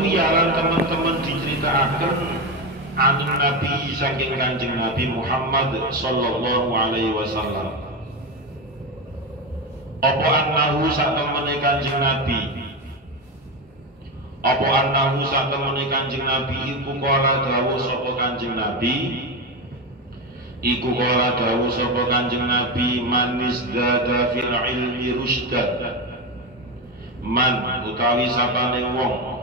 Waruyalan teman-teman diceritakan anun Nabi saking Kanjeng Nabi Muhammad sallallahu alaihi wasallam. Apa annahu satemene Kanjeng Nabi? Apa annahu satemene Kanjeng Nabi iku kala dawuh sapa Kanjeng Nabi? Iku kala dawuh sapa Kanjeng Nabi manis dada fil ilmi rusdan. Man utawi sapane wong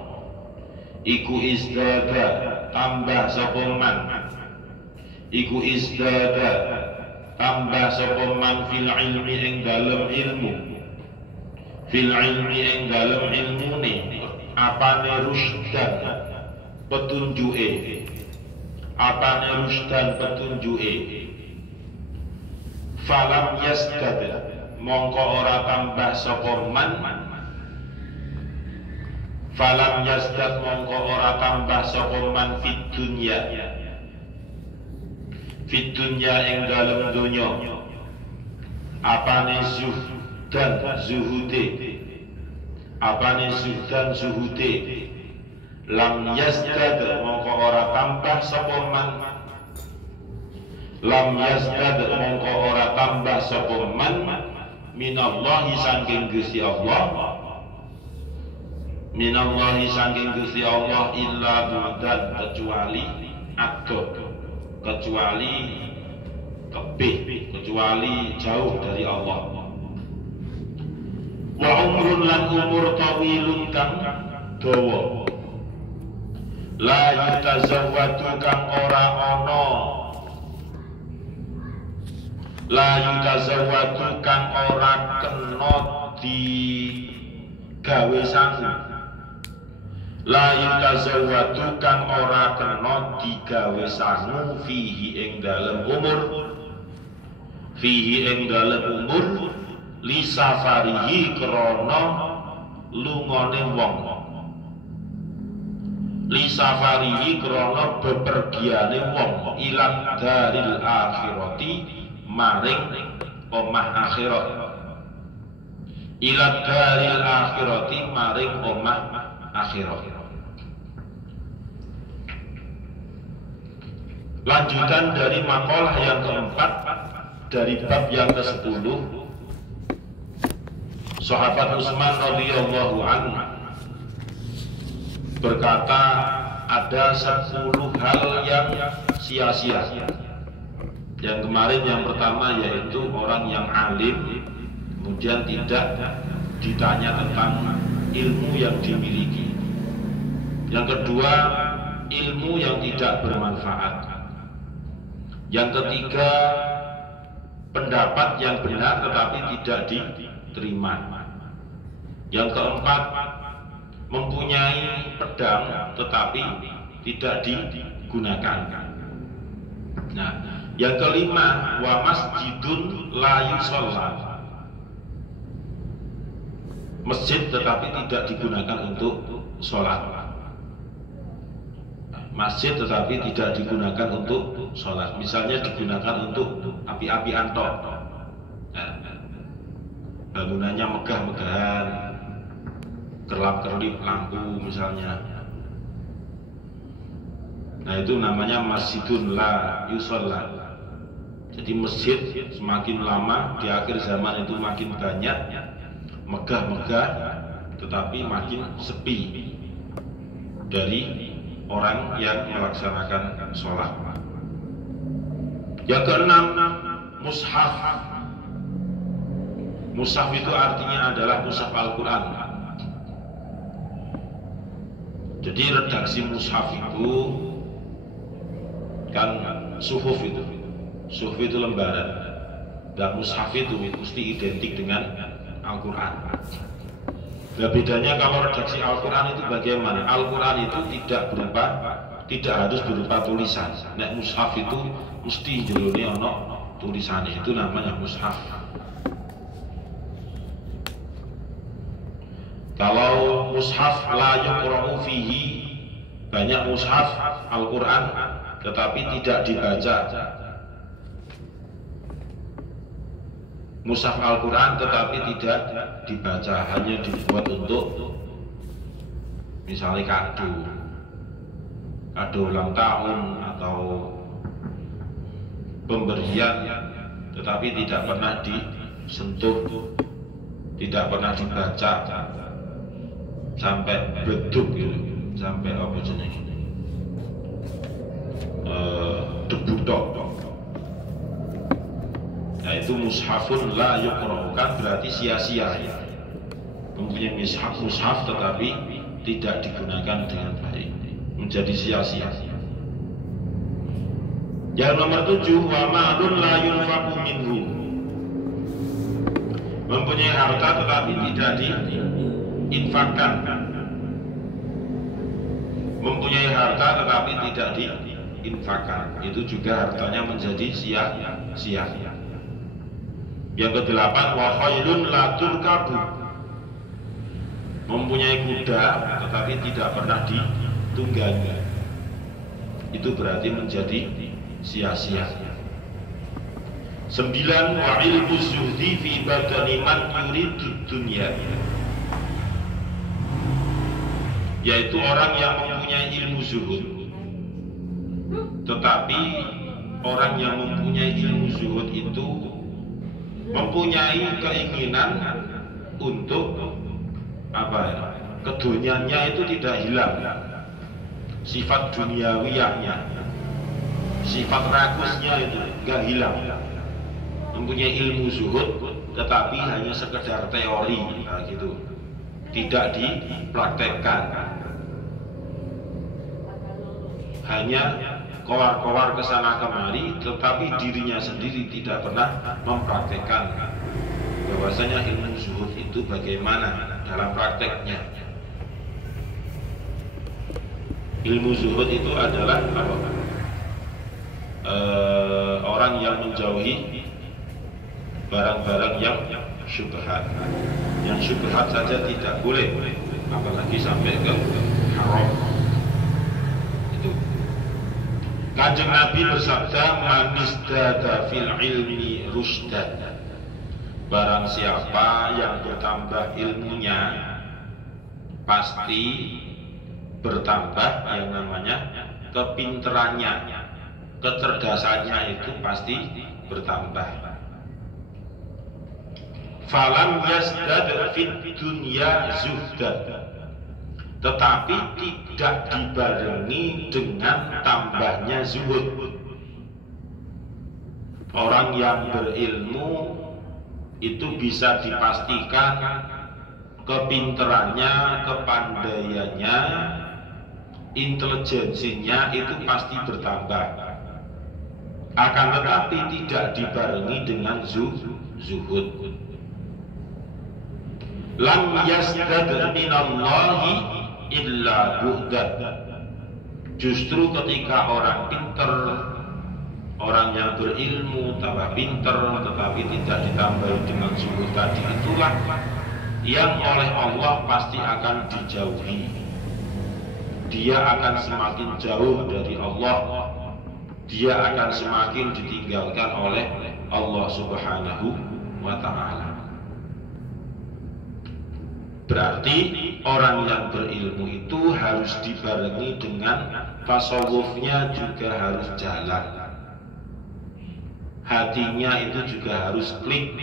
iku izdada tambah sapa man. Iku izdada tambah sapa man fil ilmi ing dalem ilmu. Fil ilmi ing dalem ilmune apane rusdan petunjuke. Apane rusdan petunjuke. Falam yasdad mongko ora tambah sapa man. Falam yasdad mongko ora tambah sapa man fid dunya. Fid dunya ing dalem donya. Apane zuhdan zuhude. Apane zuhdan zuhude. Lam yasdad mongko ora tambah sapa man. Lam yasdad mongko ora tambah sapa man minallahi saking Gusti Allah. Minallahi saking Gusti Allah illa bu'dan kecuali adot, kecuali kebih, kecuali jauh dari Allah. Wa umrun lan umur tawilun kang dawa. La yutazawwadu kang ora ana. La yutazawwadu kang ora kena di gawe sangu. La yutazawwadu kang ora kena digawe sangu fihi ing dalem umur. Fihi ing dalem umur li safarihi krana lungane wong. Li safarihi krana bepergiane wong ilang daril akhirati maring omah akhirat. Ila daril akhirati maring omah akhirat. Lanjutan dari makalah yang keempat dari bab yang ke-10. Sahabat Utsman radhiyallahu anhu berkata ada 10 hal yang sia-sia. Yang kemarin yang pertama yaitu orang yang alim kemudian tidak ditanya tentang ilmu yang dimiliki. Yang kedua, ilmu yang tidak bermanfaat. Yang ketiga, pendapat yang benar tetapi tidak diterima. Yang keempat, mempunyai pedang tetapi tidak digunakan. Nah, yang kelima, wa masjidun la yusalla. Masjid tetapi tidak digunakan untuk sholat. Masjid tetapi tidak digunakan untuk sholat. Misalnya digunakan untuk api-apian tok. Nah, bangunannya megah-megahan, kerlap-kerlip lampu misalnya. Nah itu namanya masjidun la yusalla. Jadi masjid semakin lama di akhir zaman itu makin banyak, megah-megah, tetapi makin sepi dari orang yang melaksanakan sholat. Yang keenam, mushaf. Mushaf itu artinya adalah mushaf Al-Quran. Jadi redaksi mushaf itu kan suhuf itu. Suhuf itu lembaran. Dan mushaf itu mesti identik dengan Al-Quran. Nah bedanya kalau redaksi Al-Quran itu bagaimana? Al-Quran itu tidak harus berupa tulisan. Nek mushaf itu mesti jelone ono tulisannya. Itu namanya mushaf. Kalau mushaf la yuqra'u fihi, banyak mushaf Al-Quran tetapi tidak dibaca. Mushaf Al-Quran tetapi tidak dibaca, hanya dibuat untuk misalnya kado ulang tahun atau pemberian, tetapi tidak pernah disentuh, tidak pernah dibaca sampai beduk gitu, sampai apa jenenge debu tok. Nah itu mushafun la yuqra, kan berarti sia-sia ya. Mempunyai mushaf tetapi tidak digunakan dengan baik, menjadi sia-sia. Yang nomor 7, wa malun la yunfaqu minhu, mempunyai harta tetapi tidak diinfakkan. Mempunyai harta tetapi tidak diinfakkan, itu juga hartanya menjadi sia-sia. Yang ke-8, wa khailun la turkabu, mempunyai kuda tetapi tidak pernah ditunggangi, itu berarti menjadi sia-sia. 9, wa ilmu zuhdi fi badani man yuridud dunya, yaitu orang yang mempunyai ilmu zuhud, tetapi orang yang mempunyai ilmu zuhud itu mempunyai keinginan untuk apa ya, kedunianya itu tidak hilang, sifat duniawiyahnya, sifat rakusnya itu nggak hilang. Mempunyai ilmu zuhud tetapi hanya sekedar teori, nah gitu, tidak dipraktekkan, hanya kowar-kowar kesana kemari, tetapi dirinya sendiri tidak pernah mempraktekkan bahwasanya ilmu zuhud itu bagaimana dalam prakteknya. Ilmu zuhud itu adalah orang yang menjauhi barang-barang yang syubhat. Yang syubhat saja tidak boleh, apalagi sampai ke haram. Itu. Kanjeng Nabi bersabda, man izdada fil ilmi rusdan, barang siapa yang bertambah ilmunya pasti bertambah yang namanya kepinterannya, kecerdasannya itu pasti bertambah. Falam yazdad fid dunya zuhdan, tetapi tidak dibarengi dengan tambahnya zuhud. Orang yang berilmu itu bisa dipastikan kepinterannya, kepandaiannya, intelijensinya itu pasti bertambah. Akan tetapi tidak dibarengi dengan zuhud. Lam yazdad minallahi illa buhdan. Justru ketika orang pinter, orang yang berilmu tambah pinter tetapi tidak ditambahi dengan zuhud tadi, itulah yang oleh Allah pasti akan dijauhi. Dia akan semakin jauh dari Allah, dia akan semakin ditinggalkan oleh Allah Subhanahu wa ta'ala. Berarti orang yang berilmu itu harus dibarengi dengan tasawufnya juga harus jalan, hatinya itu juga harus klik,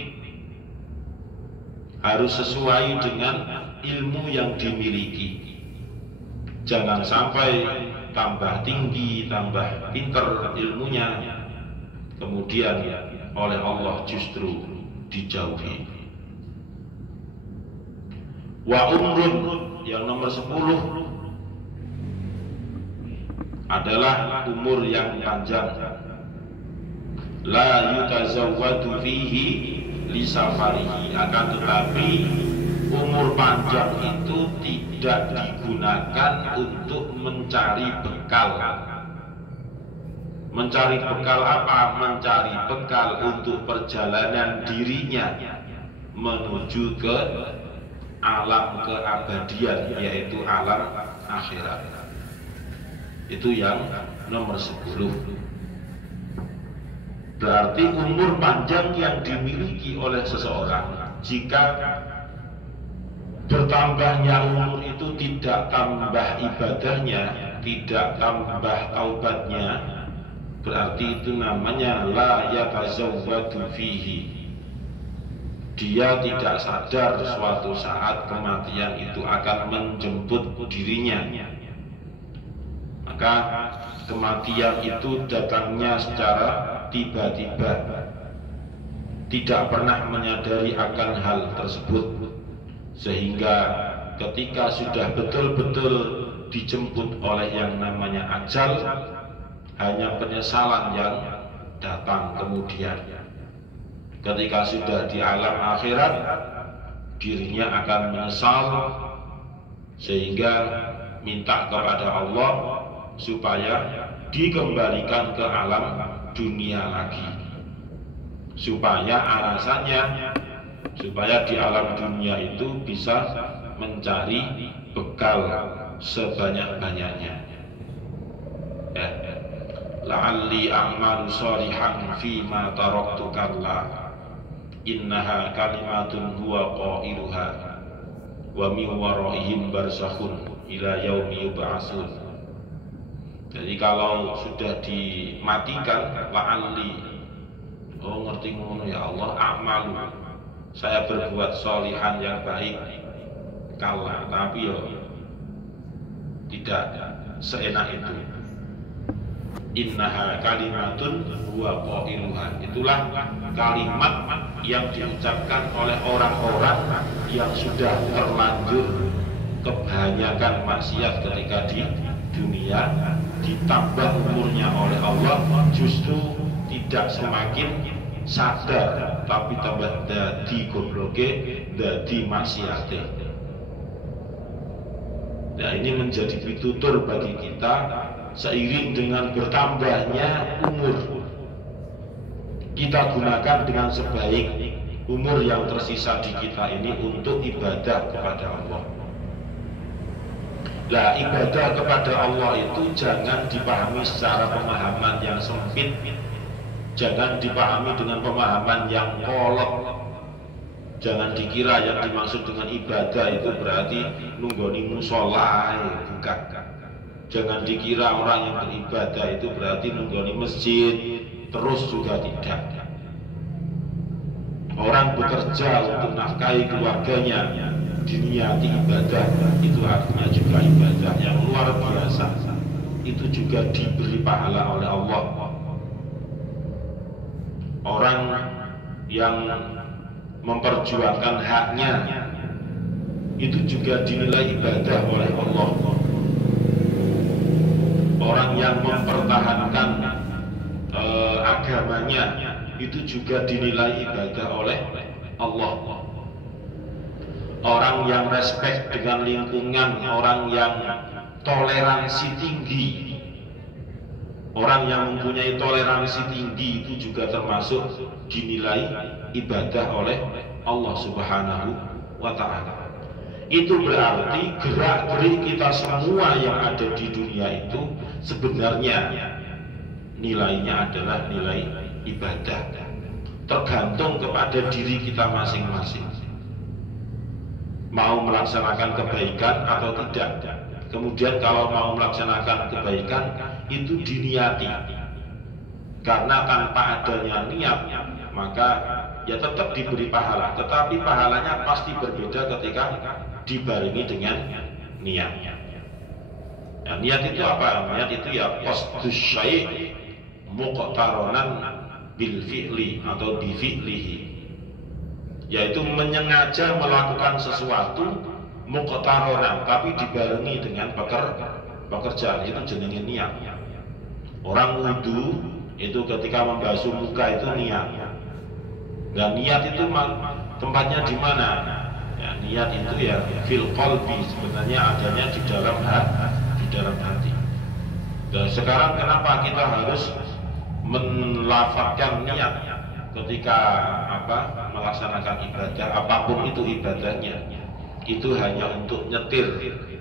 harus sesuai dengan ilmu yang dimiliki. Jangan sampai tambah tinggi, tambah pinter ilmunya, kemudian oleh Allah justru dijauhi. Wa umrun, yang nomor 10 adalah umur yang panjang. La yutazawwadu fihi li safarihi, akan tetapi umur panjang itu tidak digunakan untuk mencari bekal. Mencari bekal apa? Mencari bekal untuk perjalanan dirinya menuju ke alam keabadian, yaitu alam akhirat. Itu yang nomor 10. Berarti umur panjang yang dimiliki oleh seseorang jika Bertambahnya umur itu tidak tambah ibadahnya, tidak tambah taubatnya, berarti itu namanya la yatazawwadu fihi. Dia tidak sadar suatu saat kematian itu akan menjemput dirinya. Maka kematian itu datangnya secara tiba-tiba, tidak pernah menyadari akan hal tersebut, sehingga ketika sudah betul-betul dijemput oleh yang namanya ajal, hanya penyesalan yang datang kemudian. Ketika sudah di alam akhirat, dirinya akan menyesal, sehingga minta kepada Allah supaya dikembalikan ke alam dunia lagi, supaya alasannya supaya di alam dunia itu bisa mencari bekal sebanyak-banyaknya. La'alli a'malu sholihan fima taraktu kalla innaha kalimatun huwa qailuha wa min waraihim barzakhun ila yaumi yub'atsun. Jadi kalau sudah dimatikan, la'alli, oh ngerti ngono ya Allah, a'malu, saya berbuat sholihan yang baik, kalla, tapi yo tidak seenak itu. Innaha kalimatun huwa qailuha, itulah kalimat yang diucapkan oleh orang-orang yang sudah terlanjur kebanyakan maksiat ketika di dunia, ditambah umurnya oleh Allah, justru tidak semakin sadar, tapi tambah dadi gobloke, dadi maksiate. Nah, ini menjadi pitutur bagi kita. Seiring dengan bertambahnya umur, kita gunakan dengan sebaik umur yang tersisa di kita ini untuk ibadah kepada Allah. Nah, ibadah kepada Allah itu jangan dipahami secara pemahaman yang sempit, jangan dipahami dengan pemahaman yang kolot. Jangan dikira yang dimaksud dengan ibadah itu berarti nunggoni musola, bukan. Jangan dikira orang yang beribadah itu berarti nunggoni masjid terus, juga tidak. Orang bekerja untuk nafkahi keluarganya diniati ibadah, itu artinya juga ibadah yang luar biasa. Itu juga diberi pahala oleh Allah. Orang yang memperjuangkan haknya itu juga dinilai ibadah oleh Allah. Orang yang mempertahankan agamanya itu juga dinilai ibadah oleh Allah. Orang yang respect dengan lingkungan, orang yang toleransi tinggi, orang yang mempunyai toleransi tinggi itu juga termasuk dinilai ibadah oleh Allah Subhanahu wa Ta'ala. Itu berarti gerak-gerik kita semua yang ada di dunia itu sebenarnya nilainya adalah nilai ibadah, tergantung kepada diri kita masing-masing, mau melaksanakan kebaikan atau tidak. Kemudian kalau mau melaksanakan kebaikan itu diniati, karena tanpa adanya niat maka ya tetap diberi pahala, tetapi pahalanya pasti berbeda ketika dibarengi dengan niat. Nah, niat itu apa? Niat itu ya qasdus syai' muqtaronan bil fi'li atau bi fi'lihi, yaitu menyengaja melakukan sesuatu muqtaronan tapi dibarengi dengan pekerjaan, itu jenenge niat. Orang wudu itu ketika membasuh muka itu niat. Dan niat itu tempatnya di mana? Ya, niat itu ya fil qalbi, sebenarnya adanya di dalam hati. Dan sekarang kenapa kita harus melafazkan niat ketika melaksanakan ibadah, apapun itu ibadahnya? Itu hanya untuk nyetir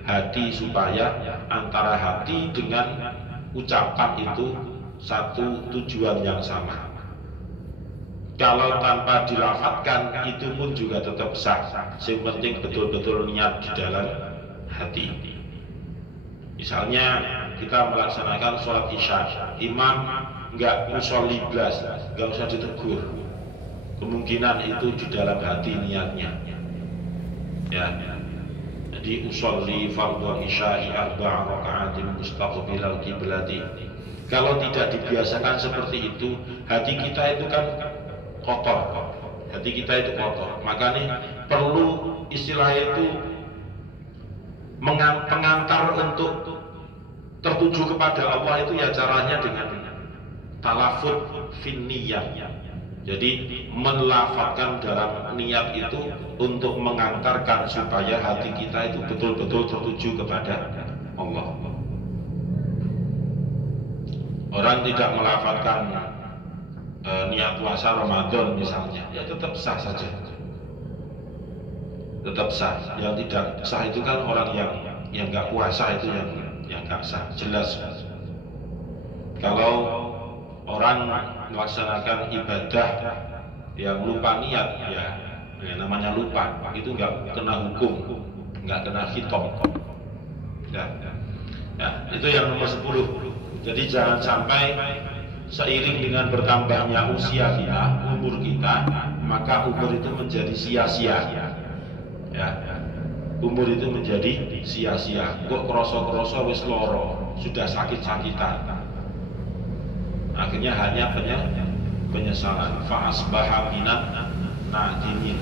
hati supaya antara hati dengan ucapan itu satu tujuan yang sama. Kalau tanpa dilafadzkan itu pun juga tetap sah. Yang penting betul-betul niat di dalam hati. Misalnya kita melaksanakan sholat isya, imam nggak musolli blas, nggak usah ditegur. Kemungkinan itu di dalam hati niatnya. Ya. Jadi usolli fardhu isya'i arba'a raka'atin mustaqbilal qiblati. Kalau tidak dibiasakan seperti itu, hati kita itu kan kotor. Hati kita itu kotor. Makanya perlu istilah itu pengantar untuk tertuju kepada Allah itu ya caranya dengan talafut fin niyah. Jadi melafadzkan dalam niat itu untuk mengantarkan supaya hati kita itu betul-betul tertuju kepada Allah. Orang tidak melafadzkan niat puasa Ramadan misalnya, ya tetap sah saja. Tetap sah. Yang tidak sah itu kan orang yang nggak puasa itu yang nggak sah, jelas. Kalau orang melaksanakan ibadah yang lupa niat, ya namanya lupa, itu nggak kena hukum, nggak kena khitam. Ya, itu yang nomor 10. Jadi jangan sampai seiring dengan bertambahnya usia kita, umur kita, maka umur itu menjadi sia-sia. Ya, umur itu menjadi sia-sia. Kok kroso-kroso wis loro, sudah sakit-sakitan. Akhirnya hanya penyesalan. Fa'asbaha minan nadimin.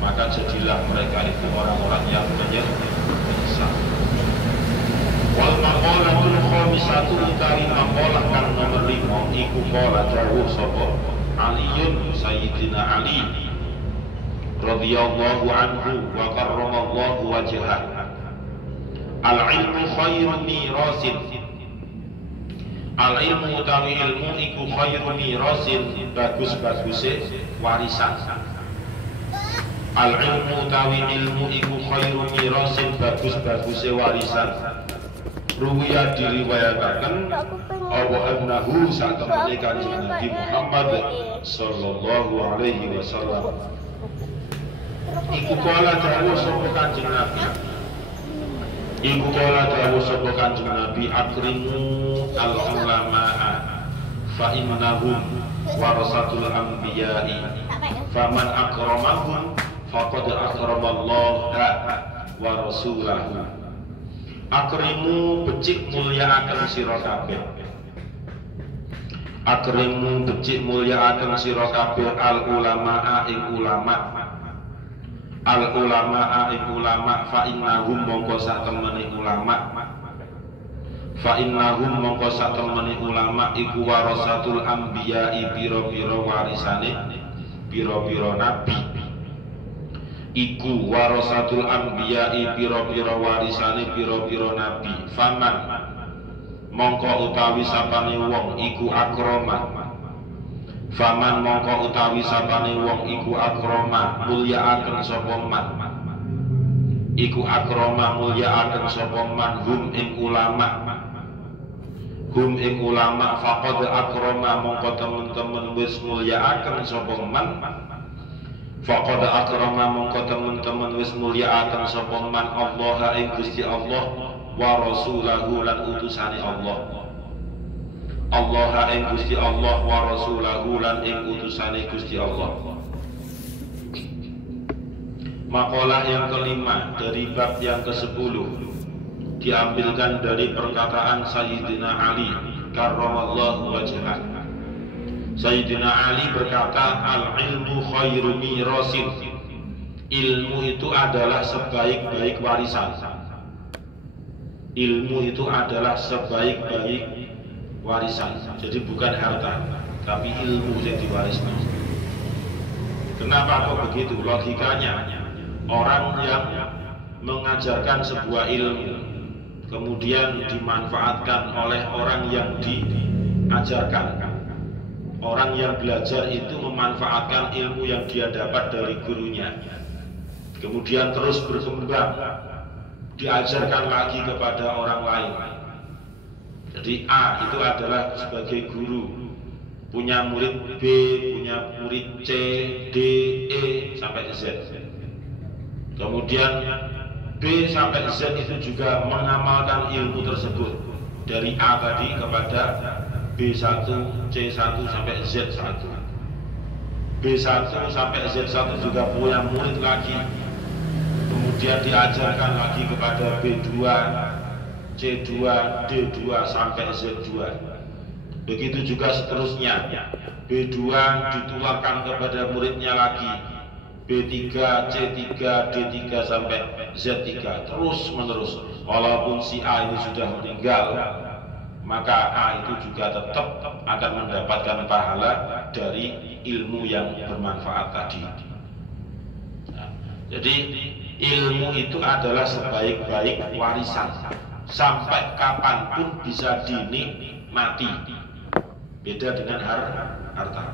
Maka jadilah mereka itu orang-orang yang menyesal. Wal maqalatul khamisatu utawi maqalah kang nomor 5 iku qala dawuh sapa Aliyun Sayyidina Ali radhiyallahu anhu wa karramallahu wajhah. Al-ilmu khairu mirasin. Al-ilmu utawi ilmu iku khairu mirasin, bagus-baguse warisan. Al-ilmu utawi ilmu iku khairu mirasin, bagus-baguse warisan. Ruwiya diriwayataken apa annahu satemene Kanjeng Nabi Muhammad sallallahu alaihi wasallam iku kala dawuh sapa Kanjeng Nabi. Iku kala dawuh sapa Kanjeng Nabi, akrimu al-ulama'a fa innahum warasatul anbiya'i faman akramahum faqad akramallaha wa rasulahu. Akrimu becik mulyakaken sira kabeh. Akrimu becik mulyakaken sira kabeh al ulama'a ing ulama. Al ulama'a ing ulama fa innahum mongko sak temene ulama. Fa innahum mongko sak temene ulama iku warasatul anbiya'i, pira-pira warisane pira-pira nabi. Iku warasatul anbiya'i, pira-pira warisane pira-pira nabi. Faman mongko utawi sapane wong iku akroma. Faman mongko utawi sapane wong iku akroma mulyakaken sapa man. Iku akroma mulyakaken sapa man hum ing ulama. Hum ing ulama faqad akroma mongko temen-temen wis mulyakaken sapa man. Faqad akrama mongko temen-temen wis mulyakaken sapa man Allah ing Gusti Allah wa rasulahu lan utusane Allah. Allah ing Gusti Allah wa rasulahu lan ing utusane Gusti Allah. Makalah yang kelima dari bab yang ke-10 diambilkan dari perkataan Sayyidina Ali karramallahu wajhah. Sayyidina Ali berkata, al-ilmu khairu mirasin. Ilmu itu adalah sebaik-baik warisan. Ilmu itu adalah sebaik-baik warisan. Jadi bukan harta, tapi ilmu yang diwariskan. Kenapa kok begitu? Logikanya, orang yang mengajarkan sebuah ilmu kemudian dimanfaatkan oleh orang yang diajarkan. Orang yang belajar itu memanfaatkan ilmu yang dia dapat dari gurunya, kemudian terus berkembang, diajarkan lagi kepada orang lain. Jadi A itu adalah sebagai guru, punya murid B, punya murid C, D, E sampai Z. Kemudian B sampai Z itu juga mengamalkan ilmu tersebut dari A tadi kepada B1, C1 sampai Z1. B1 sampai Z1 juga punya murid lagi. Kemudian diajarkan lagi kepada B2, C2, D2 sampai Z2. Begitu juga seterusnya. B2 ditularkan kepada muridnya lagi, B3, C3, D3 sampai Z3, terus menerus. Walaupun si A ini sudah meninggal, maka A itu juga tetap akan mendapatkan pahala dari ilmu yang bermanfaat tadi. Nah, jadi ilmu itu adalah sebaik-baik warisan, sampai kapanpun bisa dinikmati. Beda dengan harta.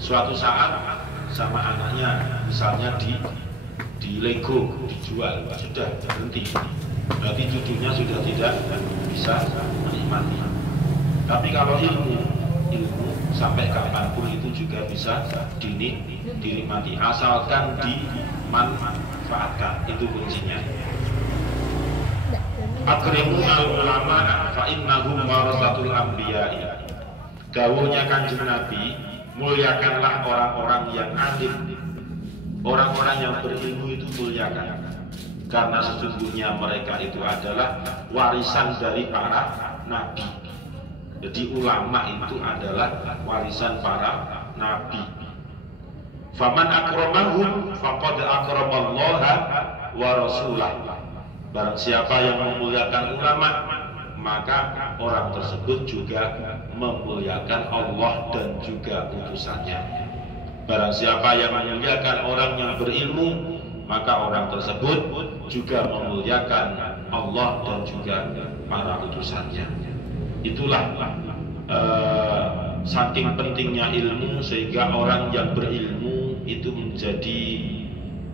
Suatu saat sama anaknya, misalnya di Lego dijual, sudah berhenti. Berarti cucunya sudah tidak bisa menikmati. Tapi kalau ilmu sampai kapanpun itu juga bisa dinikmati, asalkan dimanfaatkan. Itu kuncinya. Akrimu al-ulama fa innahum warasatul anbiya'i. Dawuhnya Kanjeng Nabi, muliakanlah orang-orang yang alim, orang-orang yang berilmu itu muliakan, karena sesungguhnya mereka itu adalah warisan dari para nabi. Jadi ulama itu adalah warisan para nabi. Faman akramahum faqad akramallaha wa rasulah. Barang siapa yang memuliakan ulama, maka orang tersebut juga memuliakan Allah dan juga utusannya. Barang siapa yang memuliakan orang yang berilmu, maka orang tersebut juga memuliakan Allah dan juga para utusannya. Itulah saking pentingnya ilmu, sehingga orang yang berilmu itu menjadi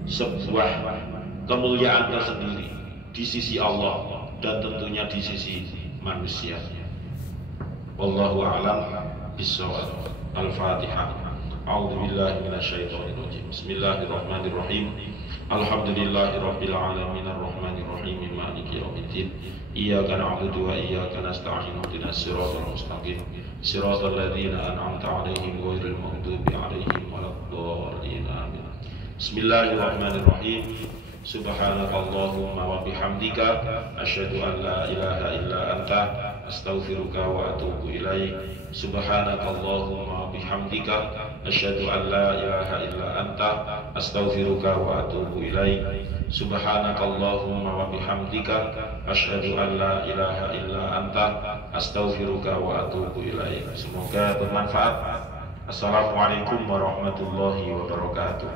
sebuah kemuliaan tersendiri di sisi Allah dan tentunya di sisi manusia. Wallahu a'lam bishawab. Al-Fatihah. A'udzu billahi minasyaitonir rajim. Bismillahirrahmanirrahim. Alhamdulillahirabbil alamin arrahmanir rahim maliki yaumiddin. Iyyaka na'budu wa iyyaka nasta'in. Ihdinas siratal mustaqim. Siratal ladzina an'amta 'alaihim ghairil maghdubi 'alaihim waladdallin. Amin. Bismillahirrahmanirrahim. Subhanakallahumma wa bihamdika asyhadu an la ilaha illa anta astaghfiruka wa atubu ilaik. Subhanakallahumma wa bihamdika asyhadu an la ilaha illa anta astaghfiruka wa atubu ilaik. Subhanakallahumma wa bihamdika asyhadu an la ilaha illa anta astaghfiruka wa atubu ilaik. Semoga bermanfaat. Assalamualaikum warahmatullahi wabarakatuh.